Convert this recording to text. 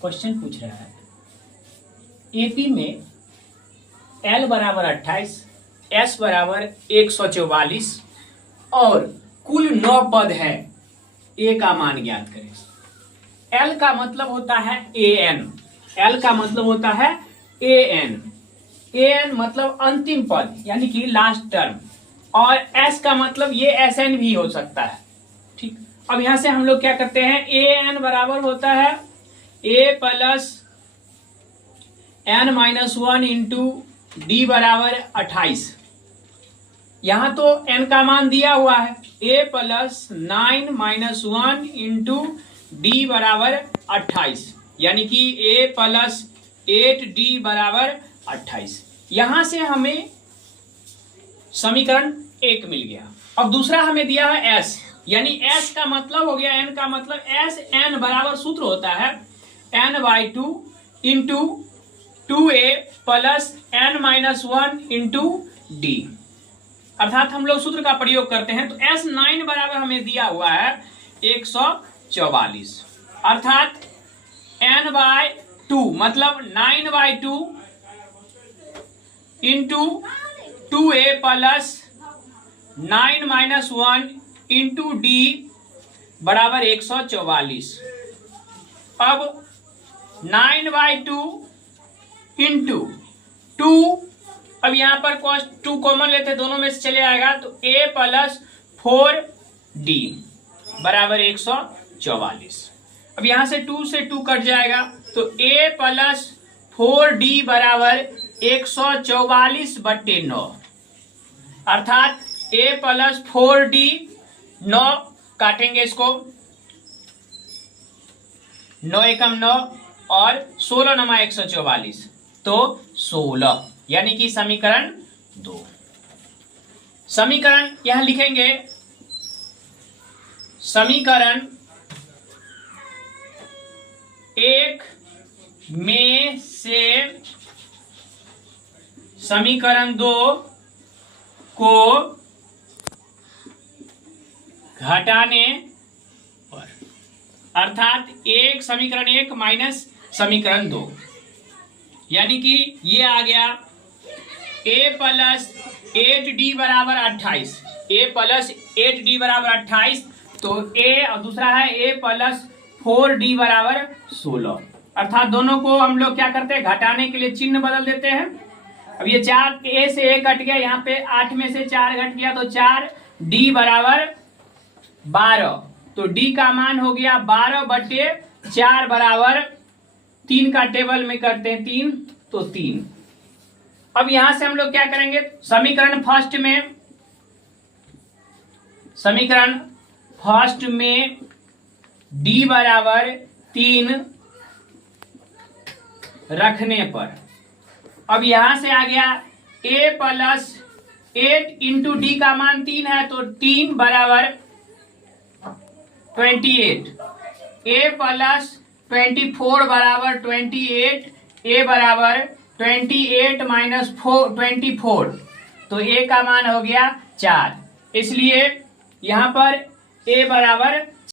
Question पूछ रहा है एपी में L बराबर 28, S बराबर 144 और कुल 9 पद है। ए का मान ज्ञात करें। L का मतलब होता है AN, L का मतलब होता है AN, AN मतलब अंतिम पद यानी कि लास्ट टर्म, और S का मतलब ये SN भी हो सकता है। ठीक, अब यहां से हम लोग क्या करते हैं, AN बराबर होता है A plus N minus 1 into D बराबर 28। यहां तो n का मान दिया हुआ है, A plus 9 minus 1 into D बराबर 28, यानी कि A प्लस 8D बराबर 28। यहां से हमें समीकरण 1 मिल गया। अब दूसरा हमें दिया है S, यानी S का मतलब हो गया, N का मतलब S, N बराबर सूत्र होता है N/2 into 2A plus N minus 1 into D, अर्थात हम लोग सूत्र का प्रयोग करते हैं। तो S9 बराबर हमें दिया हुआ है 144, अर्थात N/2 मतलब 9/2 into 2A plus 9 minus 1 into D बराबर 144। अब 9/2 इंटू 2, अब यहां पर कॉस 2 कॉमन लेते, दोनों में से चले आएगा, तो A प्लस 4D बराबर 144। अब यहां से 2 से 2 कट जाएगा, तो A प्लस 4D बराबर 144/9, अर्थात A प्लस 4D, 9 काटेंगे इसको, 9 एकम 9 और 16 नमा 144, तो 16, यानी कि समीकरण 2। समीकरण यहां लिखेंगे, समीकरण 1 में से समीकरण 2 को घटाने पर, अर्थात एक समीकरण 1 माइनस समीकरण 2, यानी कि ये आ गया A प्लस 8D बराबर 28, A प्लस 8D बराबर 28, तो A और दूसरा है A प्लस 4D बराबर 16, अर्थात दोनों को हम लोग क्या करते हैं, घटाने के लिए चिन्ह बदल देते हैं। अब ये 4 A से A कट गया, यहाँ पे 8 में से 4 घट गया, तो 4D बराबर 12, तो D का मान हो गया 12/4 बराबर 3 का टेबल में करते हैं 3, तो 3। अब यहां से हम लोग क्या करेंगे, समीकरण फर्स्ट में D बराबर 3 रखने पर, अब यहां से आ गया A प्लस 8 इंटू डी का मान 3 है, तो 3 बराबर 28, A प्लस 24 बराबर 28, A बराबर 28 माइनस 24, तो A का मान हो गया 4, इसलिए यहां पर A बराबर